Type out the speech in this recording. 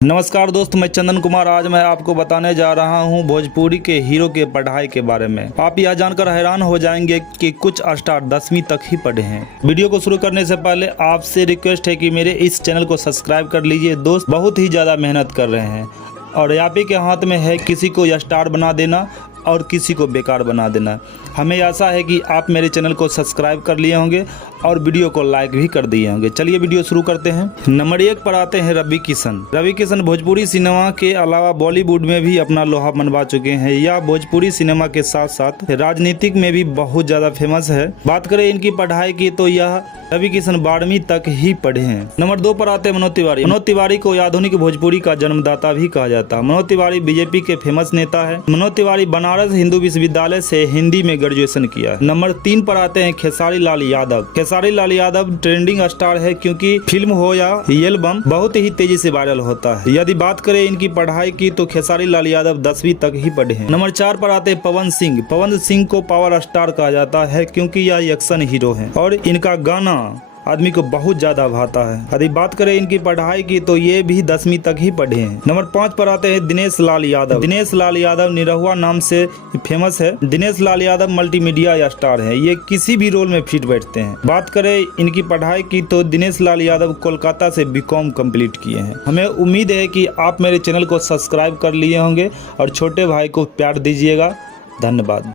नमस्कार दोस्त, मैं चंदन कुमार। आज मैं आपको बताने जा रहा हूं भोजपुरी के हीरो के पढ़ाई के बारे में। आप यह जानकर हैरान हो जाएंगे कि कुछ स्टार 10वीं तक ही पढ़े हैं। वीडियो को शुरू करने से पहले आपसे रिक्वेस्ट है कि मेरे इस चैनल को सब्सक्राइब कर लीजिए। दोस्त बहुत ही ज़्यादा मेहनत कर रहे हैं और आप ही के हाथ में है किसी को स्टार बना देना और किसी को बेकार बना देना। हमें आशा है कि आप मेरे चैनल को सब्सक्राइब कर लिए होंगे और वीडियो को लाइक भी कर दिए होंगे। चलिए वीडियो शुरू करते हैं। नंबर 1 पर आते हैं रवि किशन। रवि किशन भोजपुरी सिनेमा के अलावा बॉलीवुड में भी अपना लोहा मनवा चुके हैं। यह भोजपुरी सिनेमा के साथ साथ राजनीतिक में भी बहुत ज़्यादा फेमस है। बात करें इनकी पढ़ाई की तो यह रवि किशन 12वीं तक ही पढ़े हैं। नंबर 2 पर आते हैं मनोज तिवारी। मनोज तिवारी को आधुनिक भोजपुरी का जन्मदाता भी कहा जाता है। मनोज तिवारी बीजेपी के फेमस नेता है। मनोज तिवारी बनारस हिंदू विश्वविद्यालय से हिंदी में ग्रेजुएशन किया है। नंबर 3 पर आते हैं खेसारी लाल यादव। खेसारी लाल यादव ट्रेंडिंग स्टार है क्योंकि फिल्म हो या एल्बम बहुत ही तेजी से वायरल होता है। यदि बात करें इनकी पढ़ाई की तो खेसारी लाल यादव 10वीं तक ही पढ़े हैं। नंबर 4 पर आते हैं पवन सिंह। पवन सिंह को पावर स्टार कहा जाता है क्योंकि यह एक्शन हीरो है और इनका गाना आदमी को बहुत ज्यादा भाता है। यदि बात करें इनकी पढ़ाई की तो ये भी 10वीं तक ही पढ़े हैं। नंबर 5 पर आते हैं दिनेश लाल यादव। दिनेश लाल यादव निरहुआ नाम से फेमस है। दिनेश लाल यादव मल्टीमीडिया स्टार है। ये किसी भी रोल में फिट बैठते हैं। बात करें इनकी पढ़ाई की तो दिनेश लाल यादव कोलकाता से बीकॉम कंप्लीट किए हैं। हमें उम्मीद है कि आप मेरे चैनल को सब्सक्राइब कर लिए होंगे और छोटे भाई को प्यार दीजिएगा। धन्यवाद।